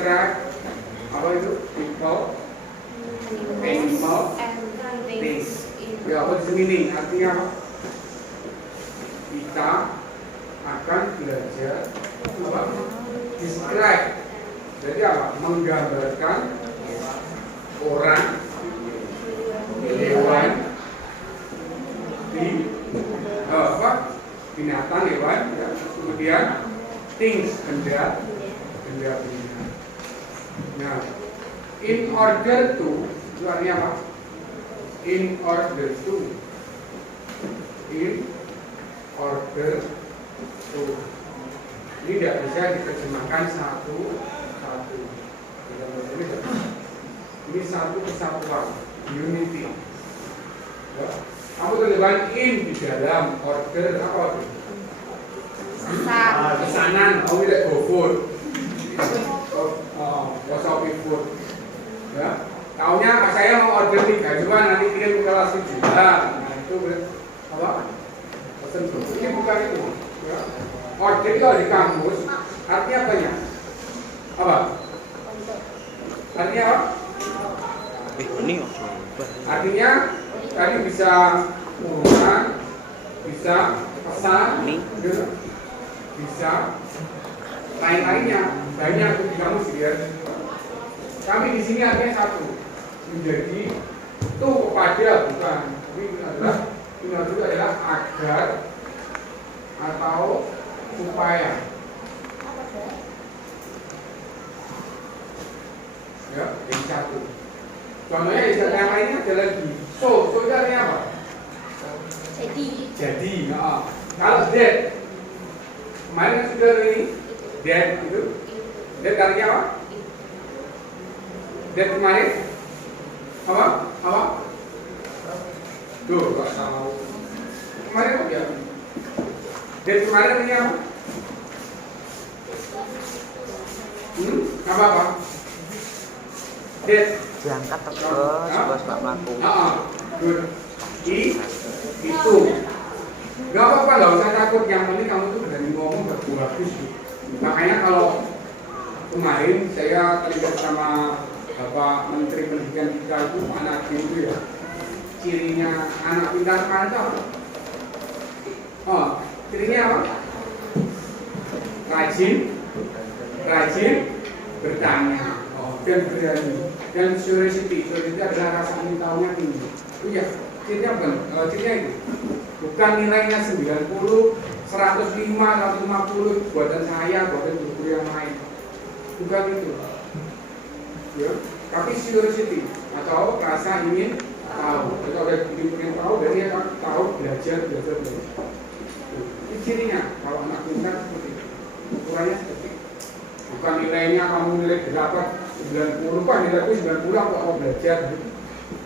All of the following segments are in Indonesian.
describe apa itu people, animal, things. Ya, what's the meaning? Artinya apa? Kita akan belajar apa? Describe. Jadi apa? Menggambarkan orang, hewan, binatang, hewan, ya. Kemudian things, benda. Nah, in order to, itu artinya apa? In order to, ini tidak bisa diterjemahkan satu. Ini satu kesatuan, unity. Ya. Kamu terlibat in di dalam, order apa itu? Pesanan, kamu tidak go food. Wasabi food. Ya. Taunya saya mau order 3 juta, nanti kirim ke kelas 7 juta. Nah itu apa? Pesan food. Ini bukan itu. Ya. Order itu di kampus, artinya apa ya? Apa? Artinya apa? Artinya tadi bisa urusan, bisa pesan, gitu. Bisa lain-lainnya, banyak di kamus ya. Kami di sini artinya satu, menjadi itu kepada bukan, tapi ini adalah agar atau supaya. Ya, yang satu. Contohnya yang lainnya ada lagi. So itu artinya apa? Jadi. Nah, kalau that, kemarin kan sudah ini, that itu, that artinya apa? That kemarin, apa? Tuh, nggak tahu. Kemarin apa ya? That kemarin artinya apa? Apa? That. Diangkat terus Pak Mlaku. Itu nggak apa-apa, nggak usah takut, yang penting kamu tuh berani ngomong bagus. Makanya kalau kemarin saya terlibat sama Bapak Menteri Pendidikan kita itu anak itu ya, cirinya anak pintar kemarin itu apa? Cirinya apa? Rajin bertanya, dan berani. Dan curiosity adalah rasa ingin tahunya tinggi. Oh iya, cirinya itu bukan nilainya 90, 105, 150 buatan saya, buatan guru yang lain. Bukan itu. Ya, tapi curiosity atau rasa ingin tahu. Kalau ada ingin tahu, berarti dia akan tahu, belajar. Ini cirinya kalau anak pintar seperti itu. Ukurannya seperti itu. Bukan nilainya kamu nilai berapa 90, Pak nilaiku 90 aku mau belajar gitu.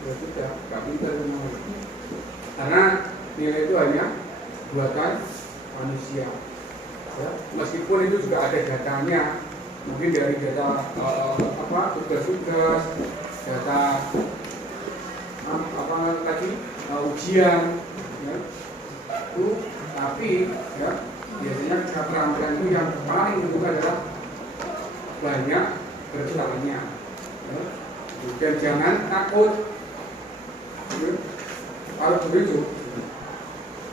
Ya sudah, gak pintar semua. Karena nilai itu hanya buatan manusia. Ya, meskipun itu juga ada datanya, mungkin dari data tugas-tugas, data ujian, ya. Itu, tapi ya biasanya keterampilan itu yang paling penting adalah banyak bertanya, ya. Dan jangan takut. Ya. Kalau begitu,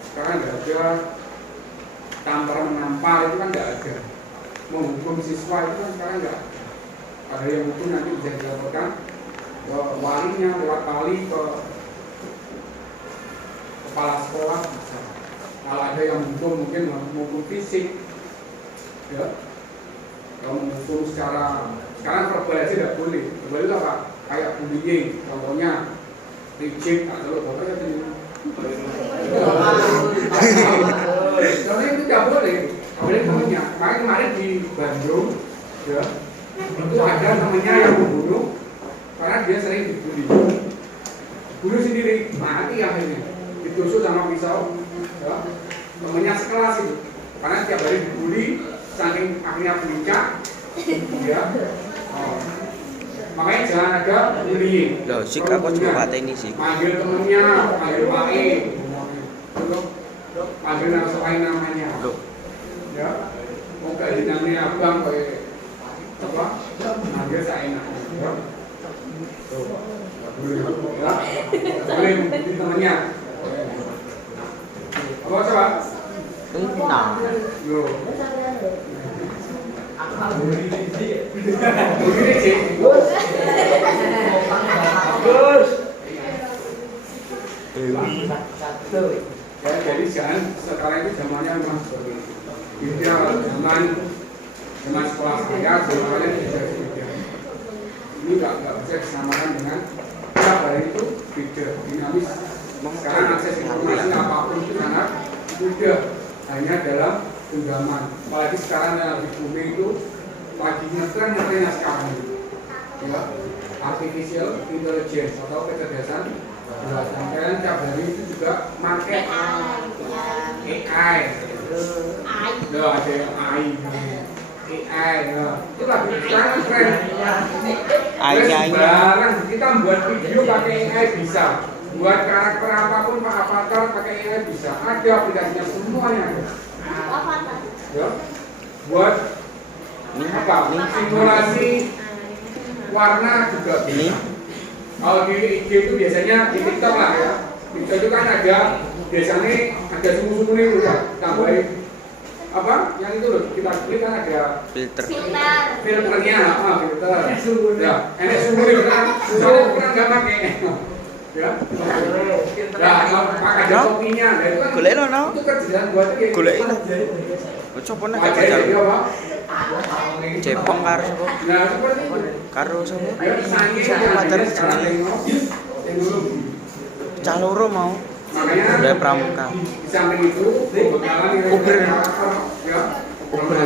sekarang nggak ada tampar menampar, itu kan nggak ada. Menghukum siswa itu kan sekarang nggak ada yang mungkin nanti bisa dilaporkan ke walinya lewat tali ke kepala sekolah bisa. Kalau ada yang mungkin menghukum fisik, ya. Kalau menghukum secara sekarang verbal aja tidak boleh. Verbal itu apa? Kayak bullying, contohnya reject atau pokoknya itu. Karena itu tidak boleh. Boleh namanya. Kemarin di Bandung, ya, itu ada namanya yang membunuh karena dia sering dibully. Bunuh sendiri, mati akhirnya. Ditusuk sama pisau, ya. Temennya sekelas itu. Karena setiap hari dibully, saking akhirnya puncak, ya. Makanya jangan ada bullying. Loh, sik aku coba ini sih. Panggil temennya, panggil Pak E. Panggil namanya. Ya. Mau gak dinamanya abang kayak apa? Ambil seenaknya. Ya. Tuh. Ya. Boleh mengikuti temannya. Apa coba? Nah, Yo. Begini sih. Bagus. Ya, jadi jangan sekarang itu zamannya memang seperti itu. Ideal zaman sekolah saya semuanya tidak beda. Ini nggak bisa disamakan dengan tiap hari itu beda dinamis. Sekarang akses informasi apapun itu sangat mudah hanya dalam genggaman. Apalagi sekarang yang lebih booming itu lagi ngetrennya sekarang itu. Ya, artificial intelligence atau kecerdasan buatan. Kalian tiap hari itu juga pakai AI. Ya, ada AI. AI, ya. Itu lagi tren. Barang kita buat video pakai AI bisa. Buat karakter apapun, Pak Avatar pakai AI bisa. Ada aplikasinya semuanya ada. Ya. Buat apa? Simulasi warna juga bisa. Kalau di IG itu biasanya di TikTok lah ya. TikTok itu kan ada biasanya ada sumu-sumu itu ya. Tambahin apa? Yang itu loh kita klik kan ada filternya, filter. Ya, enak sumu itu kan. Soalnya kurang nggak pakai. Ya. Nah, pakai ada kopinya. Nah, itu kan. golek no. Itu kerjaan buat itu. Golek no. Coba nek gak pacar. Cepong karo sapa? Nah, seperti itu. Karo sapa? Pacar Cah loro mau. makanya Udah pramuka. di samping itu Uber. ya Uber.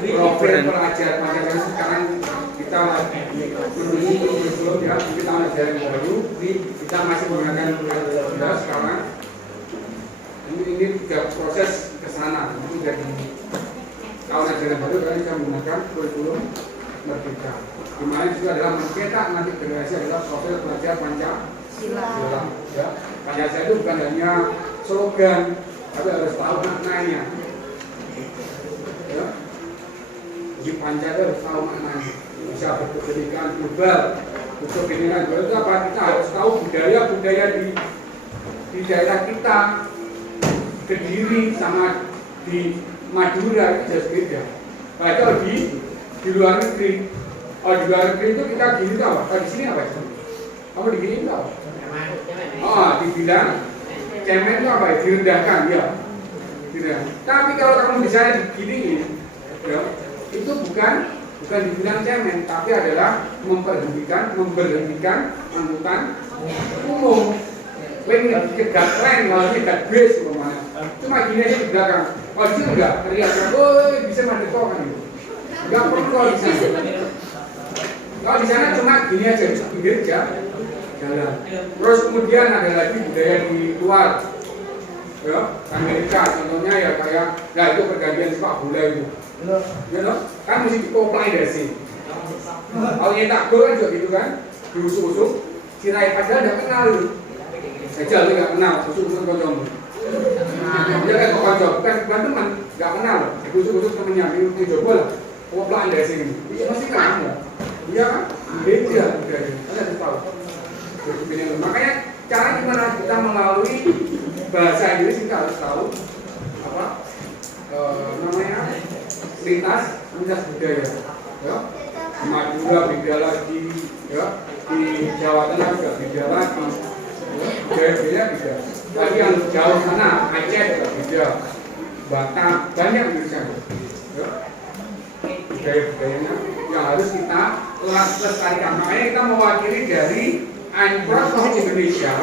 profil pelajar sekarang kita lagi menuju kurikulum ya kita ajaran baru kita masih menggunakan kurikulum sekarang ini juga proses ke sana itu jadi tahun ajaran baru kan kita menggunakan kurikulum merdeka di mana itu adalah mencetak nanti generasi adalah profil pelajar Pancasila ya. Pancasila itu bukan hanya slogan tapi harus tahu maknanya ya. Di Pancasila harus tahu maknanya bisa berpendidikan global untuk pendidikan global itu apa? Kita harus tahu budaya di daerah kita Kediri sama di Madura itu jelas beda. Nah itu di luar negeri. Oh di luar negeri itu kita gini itu apa? Di sini apa itu? Kamu digini itu apa? Oh dibilang cemen itu apa ya? Direndahkan ya. Tapi kalau kamu misalnya begini ya, itu bukan dibilang cemen, tapi adalah memberhentikan angkutan umum. When cegat lain, malah cegat bus umpamanya. Cuma gini aja di belakang. Kalau di sini enggak teriak, oh bisa mandetokan itu. Enggak perlu kalau di sana. Kalau di sana cuma gini aja, pinggir jalan. Terus kemudian ada lagi budaya di luar. Ya, Amerika contohnya ya kayak, nah itu pergantian sepak bola itu. Ya loh, kan mesti dikoplai dari sini. Kalau nyetak gol kan juga gitu kan, diusuk-usuk, Sirai padahal udah kenal. Saja lu nggak kenal, usuk-usuk kocok. Dia kan kocok, bukan teman, nggak kenal. Usuk-usuk temennya, di jebol, koplai dari sini. Iya pasti kamu, iya kan? Beda dari, anda harus tahu. Makanya cara gimana kita melalui bahasa Inggris kita harus tahu apa namanya lintas budaya ya di Madura beda lagi ya di Jawa Tengah juga beda lagi budaya beda lagi yang jauh sana Aceh juga beda Batak banyak di sana ya budaya-budayanya yang harus kita lestarikan makanya kita mewakili dari Anpros Indonesia.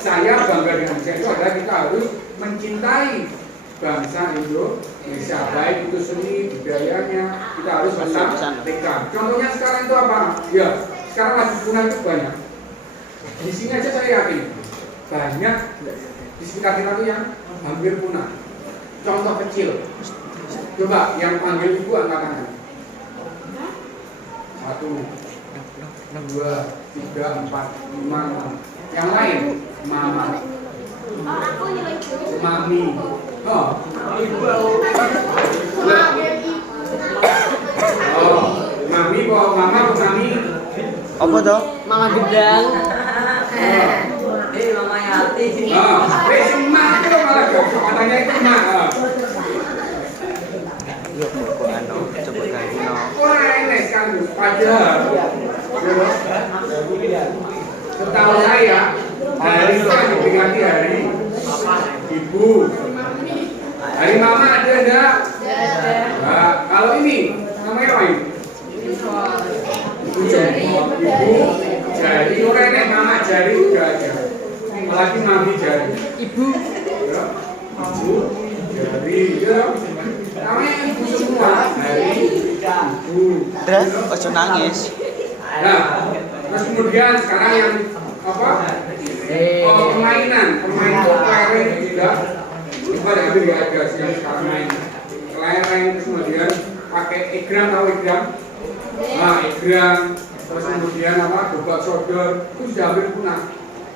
Saya bangga dengan saya itu adalah kita harus mencintai bangsa Indonesia, baik itu seni budayanya kita harus lestarikan. Contohnya sekarang itu apa? Ya, sekarang lagu punah itu banyak. Di sini aja saya yakin banyak di sekitar kita itu yang hampir punah. Contoh kecil, coba yang panggil ibu angkat tangan. 1, 2, 3, 4, 5, 6. Yang lain, mama, mami, oh, ibu, Apa toh? Mama Gedang. Mama Yati. Emak itu malah katanya itu emak. Iya, anu, coba ganti no. Orang enek kan padahal. Setahu saya hari itu kan diganti hari ibu. Hari mama ada enggak? Nah, kalau ini namanya apa ini? Ibu jari, orang enek mama jari juga ada. Apalagi mami jari. Ibu. Ya. Ibu jari. Ya. Namanya ibu semua. Jari. Ibu. Dra, ojo nangis. Nah, terus kemudian sekarang yang apa? Permainan kelereng juga. Coba diambil ya guys yang sekarang main kelereng, terus kemudian pakai egrang, tahu egrang? Nah, egrang, terus kemudian apa? Gobak sodor, itu sudah hampir punah.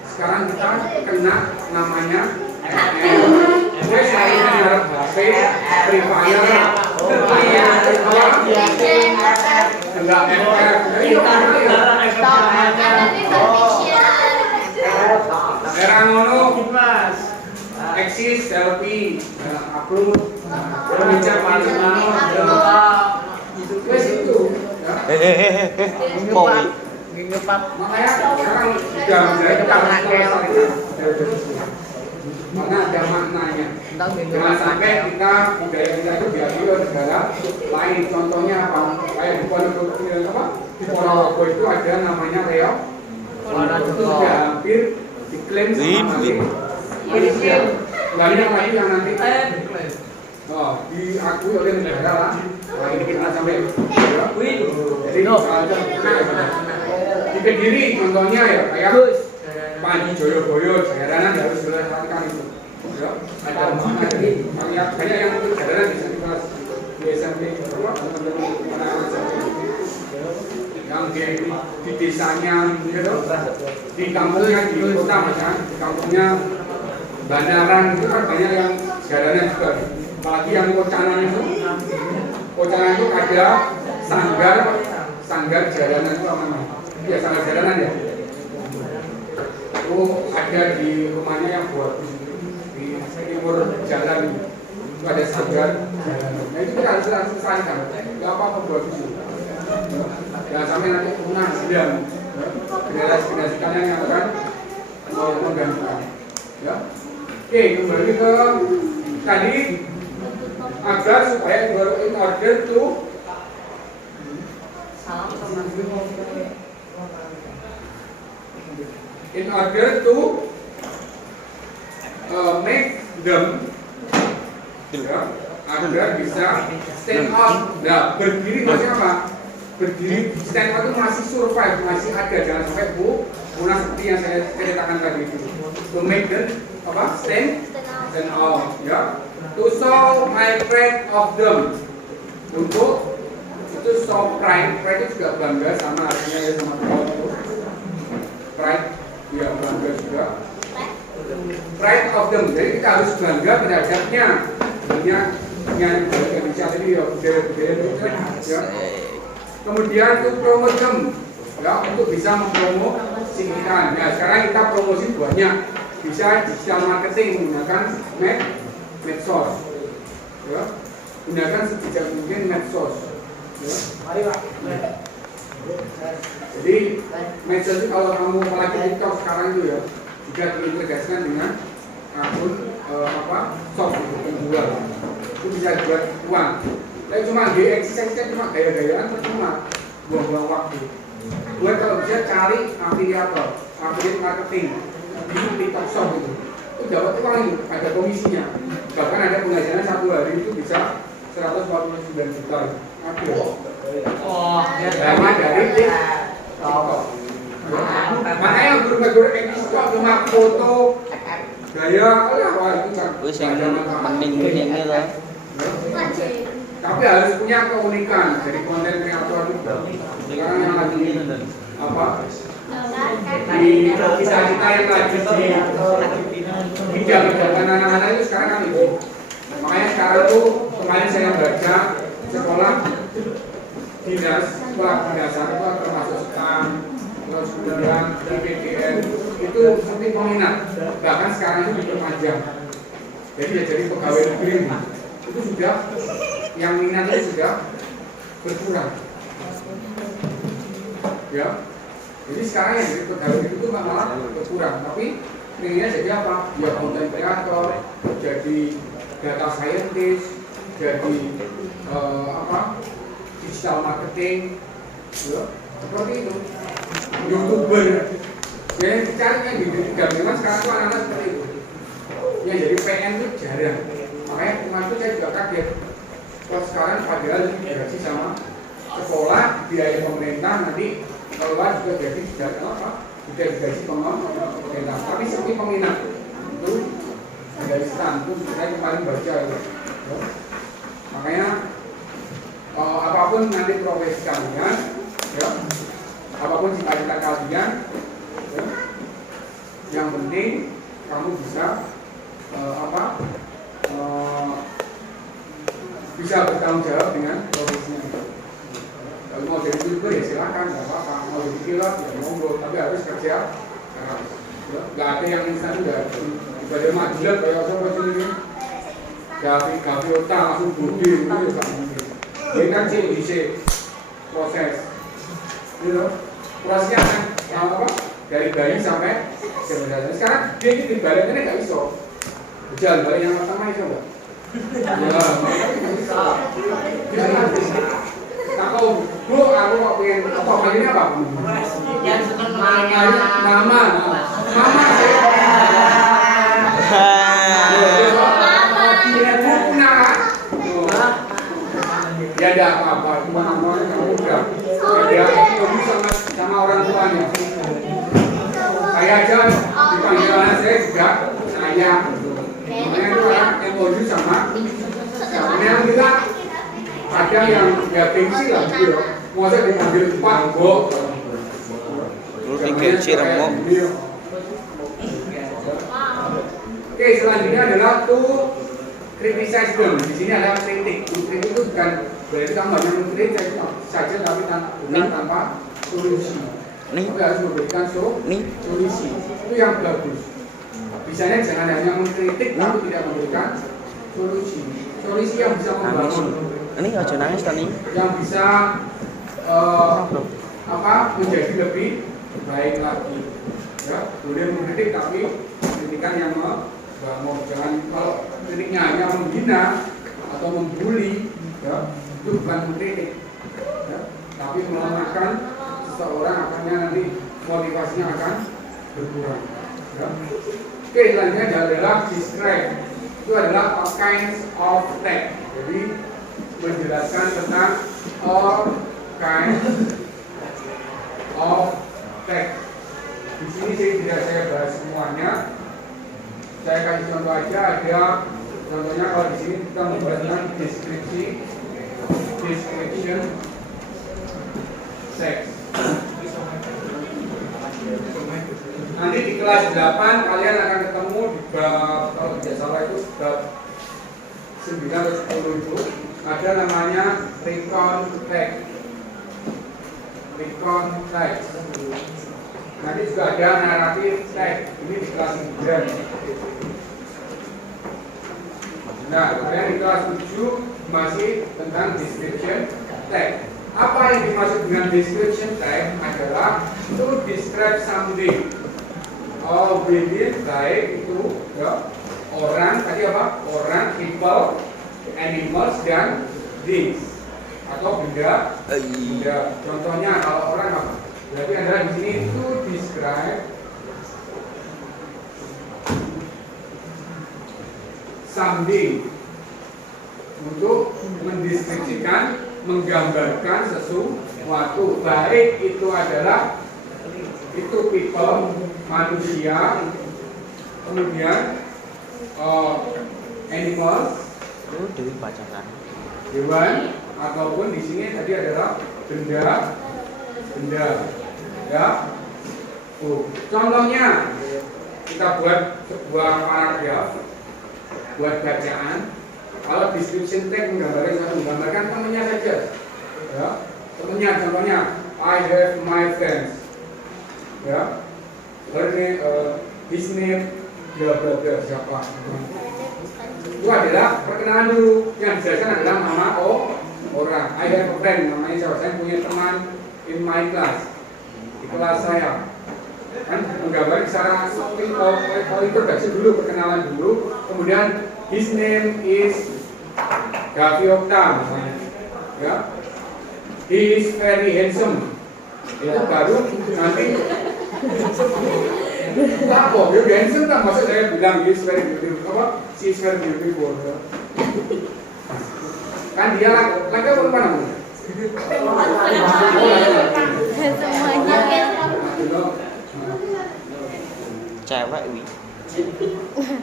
Sekarang kita kena namanya gue selalu dengar HP, Free Fire, enggak FF, era ngono, eksis, selfie, upload, macam-macam wes itu. Mau Makanya sekarang sudah mana ada maknanya. Jangan sampai kita budaya kita itu diambil oleh negara lain. Contohnya apa? Kayak di Ponorogo apa? Di Ponorogo itu ada namanya reok. Itu sudah hampir diklaim sama Malaysia. Banyak lagi yang nanti diakui oleh negara lah. Lain kita sampai. Jadi di Kediri contohnya ya kayak Panji Joyoboyo, jaranan harus dilestarikan itu. Ya, ada banyak yang untuk jaranan bisa di kelas di SMP yang di desanya, gitu, di kampungnya di kota macam di kampungnya Bandaran itu kan banyak yang jaranan juga. Apalagi yang Kocanan itu ada sanggar jalanan itu apa namanya? Ya sanggar jalanan ya. Oh, ada di rumahnya yang buat di timur jalan itu ada sanggar jalanan. Nah itu kita harus selesaikan. Gak apa-apa buat itu. Jangan sampai nanti punah sedang generasi kalian yang akan mau menggantikan. Ya. Oke, kembali ke tadi agar supaya baru in order to make them ya, agar bisa stand up. Nah, berdiri maksudnya apa? Berdiri stand up itu masih survive, masih ada, jangan sampai punah seperti yang saya ceritakan tadi itu. To make them apa? Stand up, ya. To show my pride of them. Untuk itu show pride itu juga bangga sama artinya ya sama itu. Pride, ya bangga juga. Pride of them, jadi kita harus bangga terhadapnya. Banyak yang Indonesia tadi ya budaya ya. Kemudian untuk promote them, ya untuk bisa mempromosikan. Ya sekarang kita promosi banyak, bisa digital marketing menggunakan medsos, ya gunakan sebijak mungkin medsos. Ya. Jadi medsos itu kalau kamu apalagi TikTok sekarang itu ya juga diintegrasikan dengan akun shop gitu, penjual itu bisa buat uang. Tapi cuma di eksistensinya cuma gaya-gayaan cuma buang-buang waktu. Buat kalau bisa cari afiliator, affiliate marketing di TikTok shop itu dapat uang itu, ada komisinya. Bahkan ada penghasilan satu hari itu bisa 149 juta. Lama dari TikTok. Makanya guru-guru TikTok cuma foto gaya, wah itu kan. Wis yang mending lah. Tapi harus punya keunikan dari konten kreator itu. Sekarang yang lagi apa? Di cita-cita yang lagi bidang anak-anak itu sekarang kan itu. Makanya sekarang tuh kemarin saya baca sekolah dinas itu termasuk sekarang kemudian IPDN itu seperti peminat, bahkan sekarang itu diperpanjang. Jadi ya jadi pegawai negeri itu sudah yang minat itu sudah berkurang. Ya, jadi sekarang yang jadi pegawai itu malah berkurang, tapi pengennya jadi apa? Ya content creator, jadi data scientist, jadi digital marketing, ya, seperti itu. YouTuber, ya cari yang gitu. Memang sekarang tuh anak-anak seperti itu. Yang jadi PN itu jarang. Makanya kemarin itu saya juga kaget. Kalau sekarang padahal digaji sama sekolah, biaya pemerintah, nanti keluar juga jadi tidak apa? Tidak digaji pemerintah. Tapi seperti peminat itu dari stand itu saya kemarin baca itu. Ya. Makanya apapun nanti profesi kalian, ya, apapun cita-cita kalian, ya, yang penting kamu bisa bisa bertanggung jawab dengan profesinya itu. Kalau mau jadi youtuber ya silakan, nggak apa-apa. Mau jadi pilot ya monggo, tapi harus kerja keras. Ya, nggak ada yang instan juga. Ibadah majilat kayak apa ini. Gavi otak langsung budi itu ya nggak mungkin. Ini kan bisa proses, gitu. Prosesnya kan apa? Dari bayi sampai sebenarnya. Sekarang dia ini dibaliknya nggak bisa. Jalan balik yang pertama itu enggak? Ya, aku kok pengen apa ini apa? Yang seneng Mama. Ya ada apa-apa, cuma namanya kamu udah beda sama orang tuanya. Saya aja dipanggil anak saya juga sayang. Makanya itu orang yang mau sama yang kita ada yang ya gengsi lah gitu. Mau saya dipanggil Pak Go. Lu pikir ciremok. Oke, selanjutnya adalah criticize them. Di sini ada kritik. Kritik itu bukan berarti kamu hanya mengkritik saja, tapi tanpa solusi. Kamu harus memberikan solusi. Itu yang bagus. Bisanya jangan hanya mengkritik tapi tidak memberikan solusi. Solusi yang bisa membangun. Ini aja nangis tadi. Yang bisa menjadi lebih baik lagi. Ya, boleh mengkritik tapi kritikan yang membangun. Jangan kalau kritiknya hanya menghina atau membuli, ya, itu bukan mengkritik, ya, tapi melemahkan seseorang, akhirnya nanti motivasinya akan berkurang. Ya. Oke, selanjutnya adalah describe. Itu adalah a kind of text. Jadi menjelaskan tentang all kind of text. Di sini tidak saya bahas semuanya. Saya kasih contoh aja, ada contohnya kalau di sini kita membuatkan description text. Nanti di kelas 8 kalian akan ketemu di bab, kalau tidak salah itu bab 9 atau 10 itu ada namanya recon text. Nanti juga ada naratif text. Ini di kelas 9. Nah, kalian di kelas 7 masih tentang description text. Apa yang dimaksud dengan description text adalah to describe something. Begin baik itu ya, orang tadi apa? Orang, people, animals dan things atau benda. Contohnya kalau orang apa? Berarti adalah di sini to describe something, untuk mendeskripsikan, menggambarkan sesuatu. Baik itu adalah itu people, manusia, kemudian animals, hewan, ataupun di sini tadi adalah benda, ya. Contohnya kita buat sebuah paragraf, buat bacaan. Kalau description text menggambarkan temannya saja, ya. Temannya, contohnya I have my friends. ya, her his name, bla bla bla siapa. Itu adalah perkenalan dulu. Yang dijelaskan adalah nama orang. I have a friend, namanya siapa? Saya punya teman in my class, di kelas saya. Kan menggambar secara introduksi dulu, perkenalan dulu. Kemudian his name is Gavi Okta misalnya, ya. He is very handsome. Itu baru nanti apa? Dia handsome tak? Maksud saya bilang he is very beautiful. Apa? She is very beautiful. Kan dia lagi apa namanya? Semuanya. Cewek wi.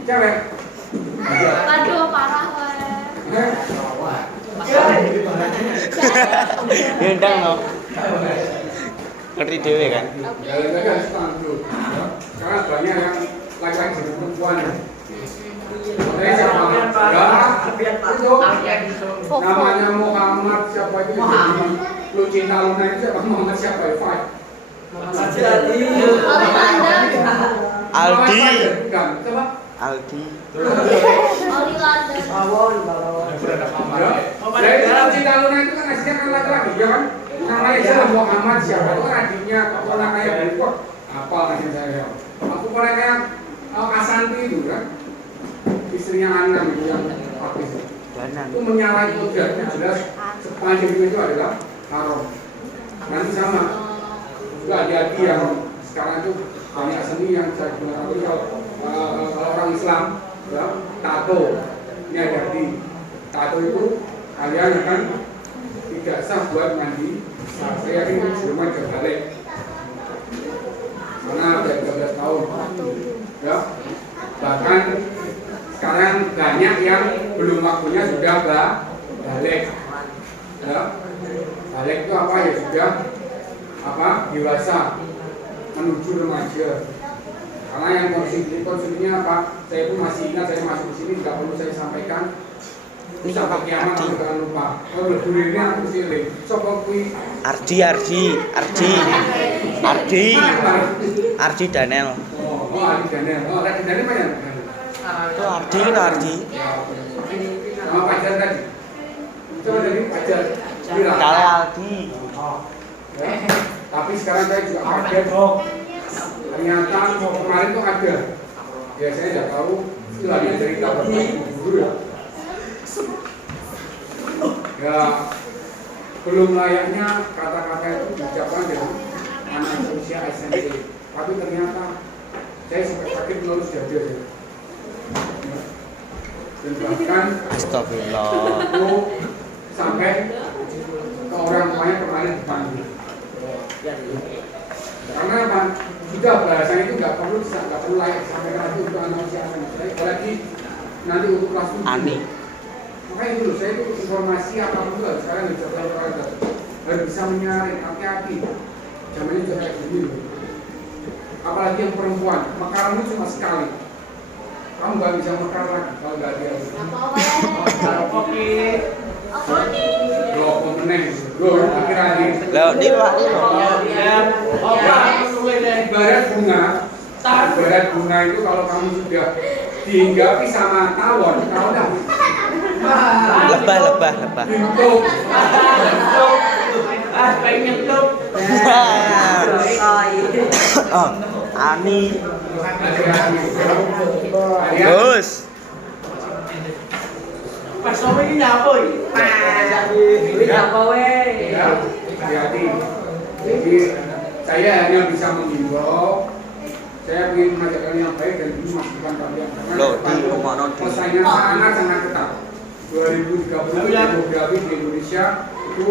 Cewek. Aduh parah weh. Gendang no. Ngerti dewe kan? Lagi harus tahan dulu. Karena banyak yang laki-laki jadi perempuan. Makanya siapa? Ya, itu namanya Muhammad siapa itu? Lu cinta Luna itu siapa? Muhammad siapa ya? Fai. Aldi. Bukan, coba. Aldi. Oli London. Dari dalam cinta Luna itu kan aslinya kan laki-laki, ya kan? Namanya siapa? Muhammad siapa? Itu kan adiknya keponakannya berikut. Apa lagi saya? Aku ponakannya Asanti itu kan? Istrinya Anam itu yang artis. Itu menyalahi kodratnya jelas sepanjang itu adalah haram. Nanti sama. Juga hati-hati yang sekarang itu banyak seni yang saya gunakan itu kalau orang Islam, ya, tato. Ini hati-hati. Tato itu kalian akan tidak sah buat mandi. Saya yakin cuma terbalik. Karena ada 13 tahun. Ya. Bahkan sekarang banyak yang belum waktunya sudah balik. Ya. Balik itu apa ya? Sudah dewasa menuju remaja. Karena yang konsumsinya apa? Saya pun masih ingat, saya masuk di sini tidak perlu saya sampaikan. Ini sampai kiamat jangan lupa. Kalau berdirinya aku silih. Sopo kui. Ardi Daniel. Ardi Daniel. Ardi Daniel mana? Itu Ardi kan Ardi. Nama pacar tadi. Coba jadi pacar. Kale Aldi. Ya. Tapi sekarang saya juga kaget. Ternyata kemarin tuh ada. Ya saya tidak tahu. Itu lagi cerita dulu ya. Ya belum layaknya kata-kata itu diucapkan dengan anak usia SMP. Tapi ternyata saya sampai sakit lulus dada ya. Dan bahkan Astagfirullah. aku sampai ke orang tuanya kemarin dipanggil. Karena apa? Sudah bahasanya itu nggak perlu layak sampai nanti untuk anak usia SMP. Apalagi nanti untuk kelas 7. Ani. Makanya itu saya itu informasi apapun juga sekarang bisa harus bisa menyaring, hati-hati. Zamannya juga kayak gini loh. Apalagi yang perempuan, mekaranmu cuma sekali. Kamu nggak bisa mekar lagi kalau nggak hati-hati. Apa nih? Loh, pemenang. Loh, akhir-akhir. Lah di Pak. Ibarat bunga itu kalau kamu sudah dihinggapi sama tawon, tahu dah. Lebah. Bentuk. Oh, Ani. Gus. Pas sama ini apa ini? Ini apa weh? Ya, hati-hati. Jadi saya hanya bisa menghimbau. Saya ingin mengajak kalian yang baik dan ini masukan kalian. Loh, di rumah non di. Pesannya sangat ketat. 2030 demografi di Indonesia itu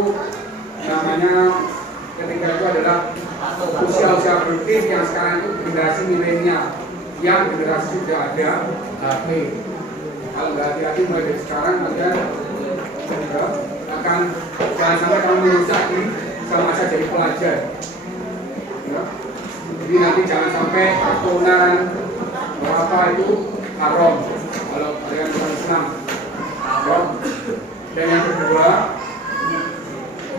namanya ketika itu adalah usia produktif yang sekarang itu generasi milenial yang generasi sudah ada HP. Kalau nggak hati-hati mulai dari sekarang kalian akan jangan sampai kamu merusak di sama masa jadi pelajar. Ya. Jadi nanti jangan sampai pertunan apa itu haram kalau kalian bukan Islam. Ya. Dan yang kedua,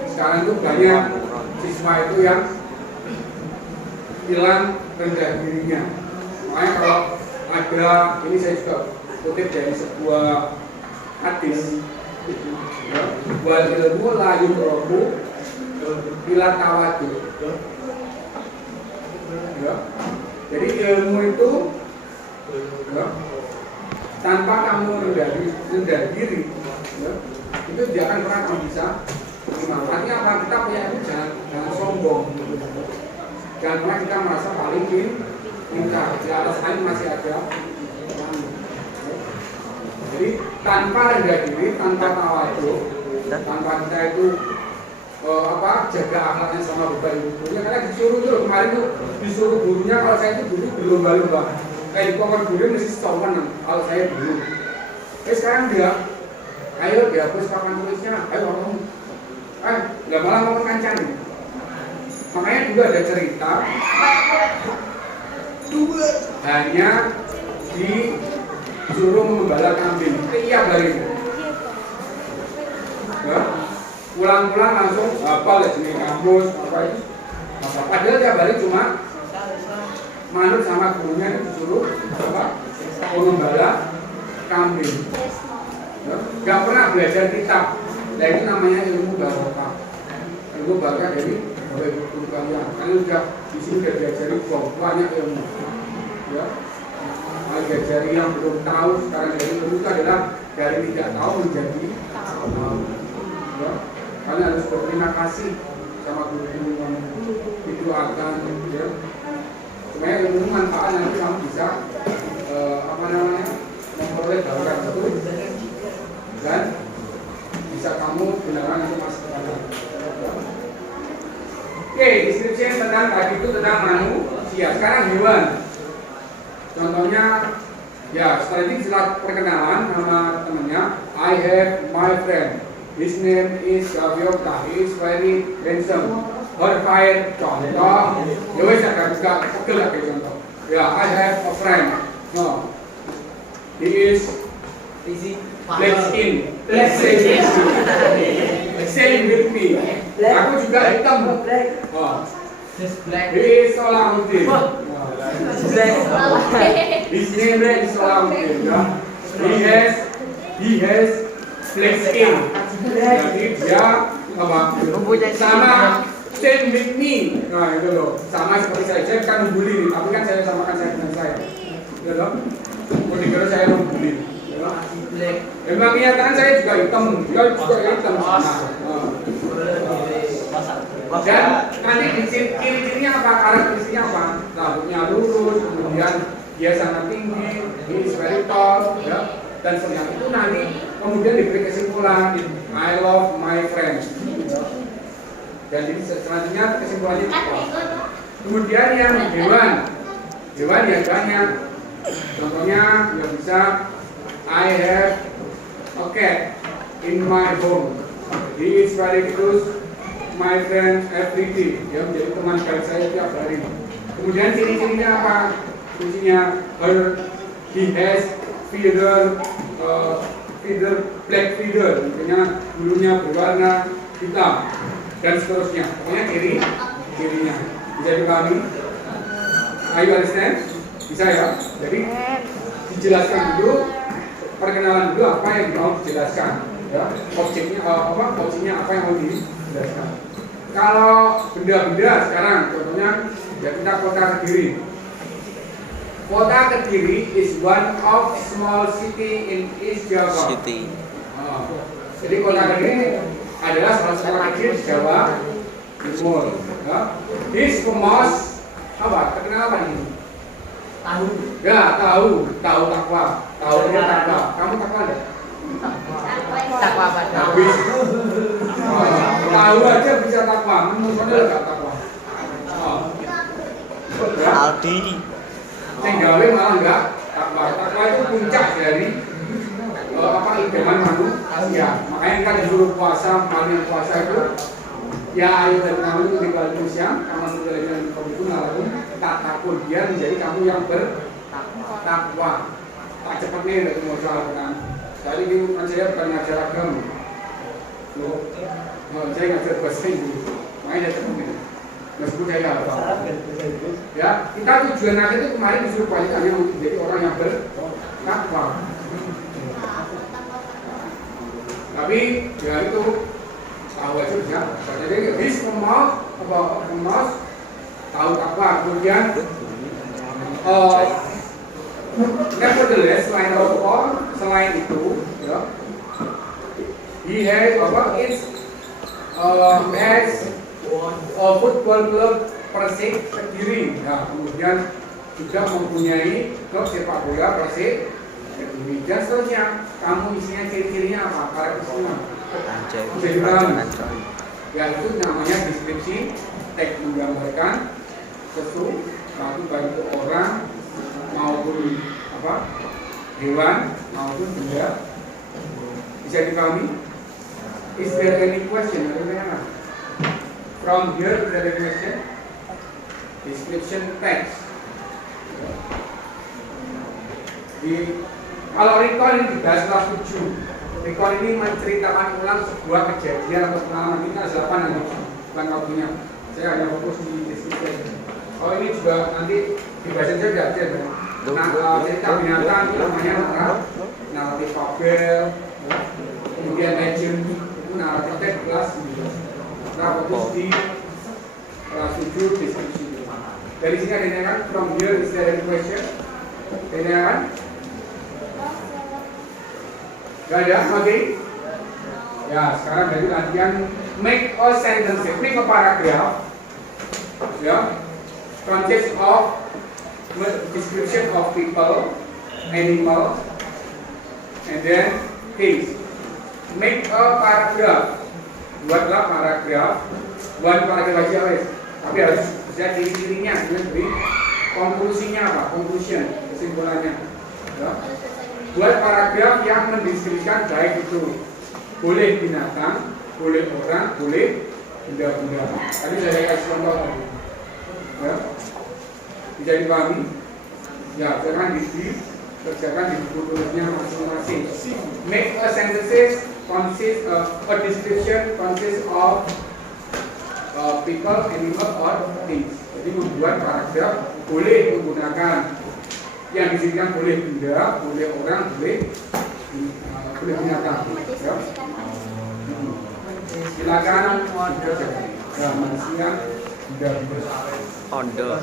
sekarang itu banyak siswa itu yang tampilan rendah dirinya. Makanya kalau ada, ini saya juga kutip dari sebuah hadis, ya, wal ilmu la yudroku bila tawadu. Ya. Jadi ilmu itu, ya, tanpa kamu rendah diri, ya, itu tidak akan pernah kamu bisa terima. Artinya apa? Kita punya itu jangan sombong. Jangan pernah kita merasa paling pintar. Di atas lain masih ada. Jadi tanpa rendah diri, tanpa tawadu, tanpa kita itu jaga akhlaknya sama bapak ibu gurunya. Karena disuruh tuh kemarin tuh disuruh gurunya, kalau saya itu dulu berlomba-lomba. Kayak di pokok guru mesti sopan kalau saya dulu. Sekarang dia, ayo dihapus papan tulisnya, ayo ngomong. Nggak malah ngomong kancan. Makanya juga ada cerita hanya disuruh membala kambing tiap hari. Ya, pulang-pulang langsung hafal jenis kamus apa itu. Padahal tiap hari cuma manut sama gurunya disuruh membala kambing. Ya, nggak pernah belajar kitab. Nah ini namanya ilmu barokah. Ilmu barokah dari bapak ibu guru kalian. Kalian sudah di sini sudah diajari banyak ilmu. Ya, diajari yang belum tahu. Sekarang dari ilmu itu adalah dari tidak tahu menjadi tahu. Ya, kalian harus berterima kasih sama guru-guru yang didoakan. Ya, supaya ilmu manfaat nanti kamu bisa memperoleh barokah itu dan bisa kamu benar-benar itu masuk ke dalam. Oke, deskripsi yang tentang tadi itu tentang manusia. Sekarang hewan. Contohnya, ya setelah ini setelah perkenalan nama temannya. I have my friend. His name is Gaviota. He is very handsome. Horfire. Contoh. Ya wes agak juga pegel lagi contoh. Ya, I have a friend. No. He is black skin. Same with me. Aku juga hitam. Oh. He is Salahuddin. His name is Salahuddin. He has black skin. Jadi dia apa? Sama same with me. Nah itu loh. Sama seperti saya. Saya kan membuli, tapi kan saya samakan saya dengan saya. Ya loh. Kalau saya membuli. Memang kenyataan saya juga hitam, dia juga hitam dan nanti di ciri-cirinya apa, karakteristiknya apa? Rambutnya lurus, kemudian dia sangat tinggi, he is very tall, ya. Dan setelah itu nanti kemudian diberi kesimpulan, I love my friends. Dan jadi selanjutnya kesimpulannya apa? Kemudian yang hewan ya banyak. Contohnya yang bisa I have a cat in my home. He is very close my friend every day. Dia menjadi teman baik saya tiap hari. Kemudian ciri-cirinya apa? Cirinya he has black feather, artinya bulunya berwarna hitam dan seterusnya. Pokoknya cirinya bisa dipahami. Are you understand? Bisa ya. Jadi dijelaskan dulu. Perkenalan dulu apa yang mau dijelaskan, ya. Objeknya apa yang mau dijelaskan. Kalau benda-benda sekarang, contohnya ya kita kota Kediri. Kota Kediri is one of small city in East Java. Jadi kota Kediri adalah salah satu kota kecil di Jawa Timur. Ya. This famous apa? Terkenal apa ini? Tahu. Ya, tahu takwa. Tahunya takwa. Kamu takwa enggak? Takwa apa? Habis. Tahu aja bisa takwa, menurutnya enggak takwa. Aldi. Sing gawe malah enggak takwa. Takwa itu puncak dari ibadah manusia. Makanya kita disuruh puasa, paling puasa itu ya ayo dari kamu di balik usia, kamu sudah dengan kamu itu ngalamin tak takut dia menjadi kamu yang bertakwa. Tak cepat nih dari mau kan. Tadi ini kan saya bukan ngajar agama. Saya ngajar bahasa Inggris. Makanya cepat nih. meskipun saya nggak tahu. Ya, kita tujuan akhir itu kemarin disuruh kualitasnya untuk menjadi orang yang bertakwa. Tapi ya itu tahu aja bisa. Jadi habis kemas tahu takwa, kemudian nevertheless selain itu, ya, he has a football club Persik Kediri. Ya, kemudian juga mempunyai klub sepak bola Persik Kediri. Dan seterusnya, kamu isinya ciri-cirinya apa? Karakteristiknya. Ya, itu namanya deskripsi teks, menggambarkan sesuatu baik itu orang maupun hewan maupun benda. Bisa dipahami? Is there any question? From here, is there any question? Description text. Kalau recall ini dibahas kelas 7. Recall ini menceritakan ulang sebuah kejadian atau pengalaman. Ini kelas 8 nanti, bukan waktunya. Saya hanya fokus di description. Oh, ini juga nanti dibahas saja aja. Nah, cerita binatang itu namanya naratif fabel, kemudian legend itu naratif teks kelas 9. Nah, fokus di kelas 7 deskripsi. Dari sini ada yang kan? From here is there any question? Ada yang kan? Gak ada? Oke. Ya, sekarang dari latihan make a sentence, make a paragraph. Ya, consists of description of people, animal, and then things. Make a paragraph. Buatlah paragraph. Buat paragraph aja wes. Tapi harus bisa ciri-cirinya, jadi konklusinya apa? Conclusion, kesimpulannya. Ya. Buat paragraf yang mendeskripsikan baik itu boleh binatang, boleh orang, boleh benda-benda. Tadi saya kasih contoh tadi. Ya. Bisa dipahami? Ya, jangan kerjakan di buku tulisnya masing-masing. Make a sentences consist a description consists of people, animal, or things. Jadi membuat paragraf boleh menggunakan yang disebutkan boleh benda, boleh orang, boleh binatang. Ya. Silakan ya, manusia benda-benda. On the